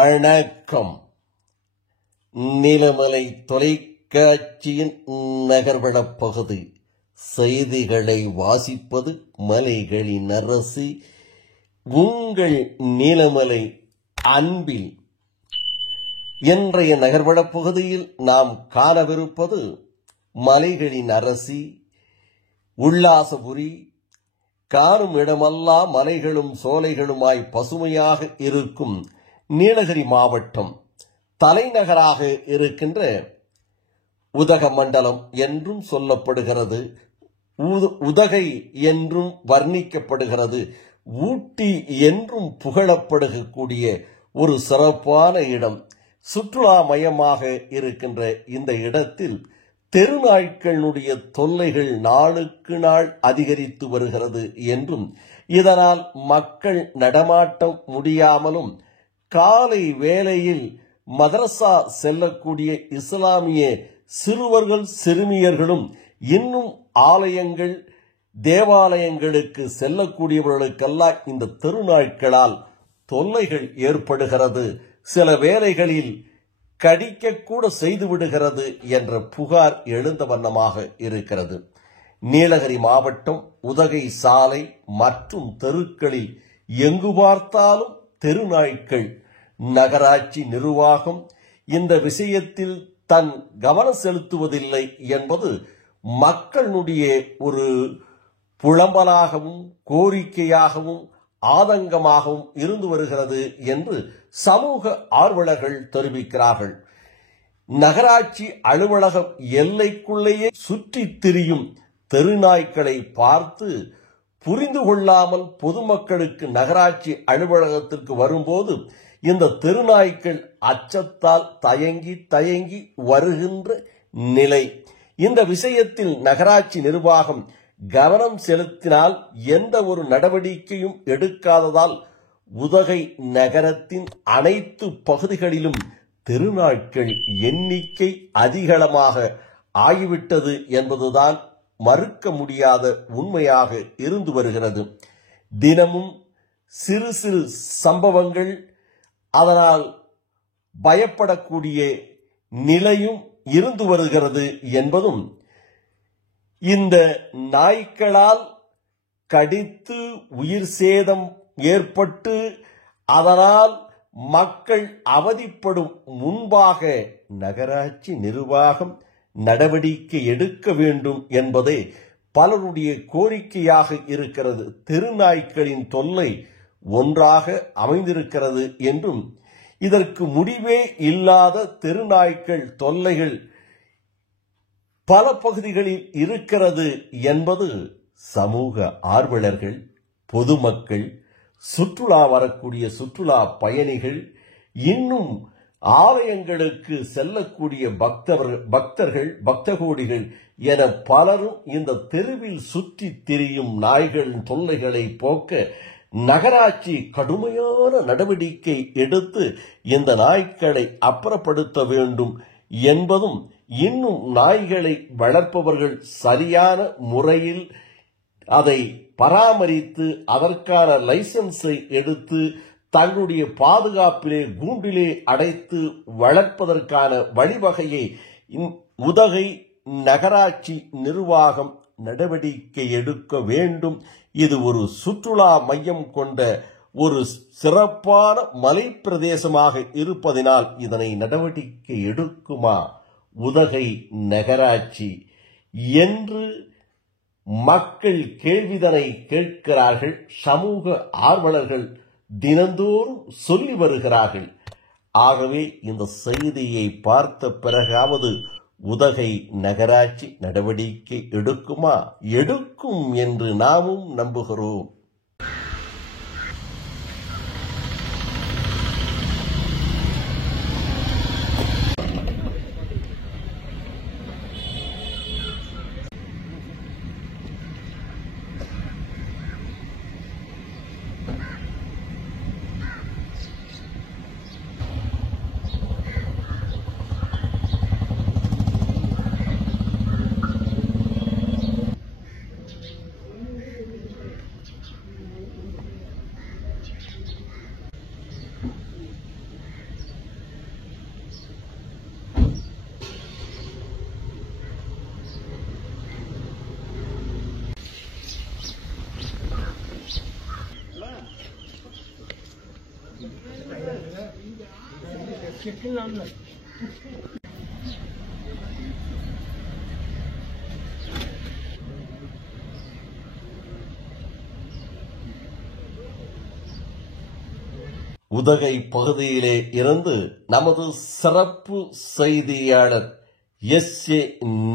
வணக்கம். நீலமலை தொலைக்காட்சியின் நகர்வளப் பகுதி செய்திகளை வாசிப்பது மலைகளின் அரசி உங்கள் நீலமலை அன்பில். இன்றைய நகர்வளப் பகுதியில் நாம் காணவிருப்பது மலைகளின் அரசி உல்லாசபுரி. காணும் இடமெல்லாம் மலைகளும் சோலைகளுமாய் பசுமையாக இருக்கும் நீலகிரி மாவட்டம் தலைநகராக இருக்கின்ற உதகமண்டலம் என்றும் சொல்லப்படுகிறது, உதகை என்றும் வர்ணிக்கப்படுகிறது, ஊட்டி என்றும் புகழப்படக்கூடிய ஒரு சிறப்பான இடம். சுற்றுலா மையமாக இருக்கின்ற இந்த இடத்தில் தெருநாய்க்களுடைய தொல்லைகள் நாளுக்கு நாள் அதிகரித்து வருகிறது என்றும், இதனால் மக்கள் நடமாட்டம் முடியாமலும், காலை வேளையில் மதரசா செல்லக்கூடிய இஸ்லாமிய சிறுவர்கள் சிறுமியர்களும் இன்னும் ஆலயங்கள் தேவாலயங்களுக்கு செல்லக்கூடியவர்களுக்கெல்லாம் இந்த தெருநாய்க்களால் தொல்லைகள் ஏற்படுகிறது, சில வேளைகளில் கடிக்கக்கூட செய்துவிடுகிறது என்ற புகார் எழுந்த வண்ணமாக இருக்கிறது. நீலகிரி மாவட்டம் உதகை சாலை மற்றும் தெருக்களில் எங்கு பார்த்தாலும் தெருநாய்க்கள். நகராட்சி நிர்வாகம் இந்த விஷயத்தில் தன் கவனம் செலுத்துவதில்லை என்பது மக்களுடைய ஒரு புலம்பலாகவும் கோரிக்கையாகவும் ஆதங்கமாகவும் இருந்து வருகிறது என்று சமூக ஆர்வலர்கள் தெரிவிக்கிறார்கள். நகராட்சி அலுவலகம் எல்லைக்குள்ளேயே சுற்றி திரியும் தெருநாய்க்களை பார்த்து புரிந்து கொள்ளாமல் பொதுமக்களுக்கு நகராட்சி அலுவலகத்திற்கு வரும்போது இந்த தெருநாய்க்கள் அச்சத்தால் தயங்கி தயங்கி வருகின்ற நிலை. இந்த விஷயத்தில் நகராட்சி நிர்வாகம் கவனம் செலுத்தினால் எந்த ஒரு நடவடிக்கையும் எடுக்காததால் உதகை நகரத்தின் அனைத்து பகுதிகளிலும் தெருநாய்க்கள் எண்ணிக்கை அதிகளமாக ஆகிவிட்டது என்பதுதான் மறுக்க முடியாத உண்மையாக இருந்து வருகிறது. தினமும் சிறு சிறு சம்பவங்கள், அதனால் பயப்படக்கூடிய நிலையும் இருந்து வருகிறது என்பதும், இந்த நாய்க்களால் கடித்து உயிர் சேதம் ஏற்பட்டு அதனால் மக்கள் அவதிப்படும் முன்பாக நகராட்சி நிர்வாகம் நடவடிக்கை எடுக்க வேண்டும் என்பதே பலருடைய கோரிக்கையாக இருக்கிறது. தெருநாய்க்களின் தொல்லை ஒன்றாக அமைந்திருக்கிறது என்றும், இதற்கு முடிவே இல்லாத தெருநாய்க்கள் தொல்லைகள் பல பகுதிகளில் இருக்கிறது என்பது சமூக ஆர்வலர்கள், பொதுமக்கள், சுற்றுலா வரக்கூடிய சுற்றுலா பயணிகள், இன்னும் ஆலயங்களுக்கு செல்லக்கூடிய பக்தர்கள் பக்தகோடிகள் என பலரும் இந்த தெருவில் சுற்றி திரியும் நாய்களின் தொல்லைகளை போக்க நகராட்சி கடுமையான நடவடிக்கை எடுத்து இந்த நாய்க்களை அப்புறப்படுத்த வேண்டும் என்பதும், இன்னும் நாய்களை வளர்ப்பவர்கள் சரியான முறையில் அதை பராமரித்து அதற்கான லைசன்ஸை எடுத்து தங்களுடைய பாதுகாப்பிலே கூண்டிலே அடைத்து வளர்ப்பதற்கான வழிவகையை உதகை நகராட்சி நிர்வாகம் நடவடிக்கை எடுக்க வேண்டும். இது ஒரு சுற்றுலா மையம் கொண்ட ஒரு சிறப்பான மலை பிரதேசமாக இருப்பதினால் இதனை நடவடிக்கை எடுக்குமா உதகை நகராட்சி என்று மக்கள் கேள்விதனை கேட்கிறார்கள். சமூக ஆர்வலர்கள் தினந்தோறும் சொல்லி வருகிறார்கள். ஆகவே இந்த செய்தியை பார்த்த பிறகாவது உதகை நகராட்சி நடவடிக்கை எடுக்குமா? எடுக்கும் என்று நாமும் நம்புகிறோம். உதகை பகுதியிலே இருந்து நமது சிறப்பு செய்தியாளர் எஸ்.ஏ.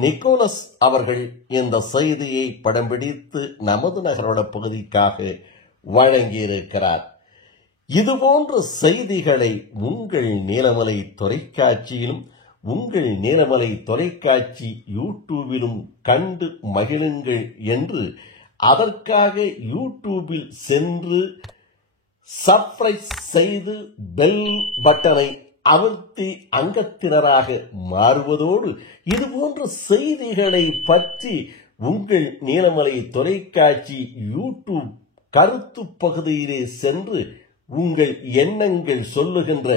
நிக்கோலஸ் அவர்கள் இந்த செய்தியை படம் பிடித்து நமது நகரோட பகுதிக்காக வழங்கியிருக்கிறார். இதுபோன்ற செய்திகளை உங்கள் நீலமலை தொலைக்காட்சியிலும் உங்கள் நீலமலை தொலைக்காட்சி யூடியூபிலும் கண்டு மகிழுங்கள் என்று அதற்காக யூடியூபில் சென்று சப்ஸ்கிரைப் செய்து பெல் பட்டனை அழுத்தி அங்கத்தினராக மாறுவதோடு இதுபோன்ற செய்திகளை பற்றி உங்கள் நீலமலை தொலைக்காட்சி யூடியூப் கருத்து பகுதியிலே சென்று உங்கள் எண்ணங்கள் சொல்லுகின்ற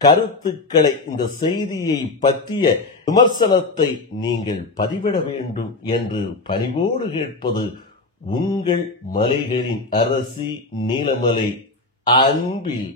கருத்துக்களை இந்த செய்தியை பற்றிய விமர்சனத்தை நீங்கள் பதிவிட வேண்டும் என்று பணிவோடு கேட்பது உங்கள் மலைகளின் அரசி நீலமலை அன்பில்.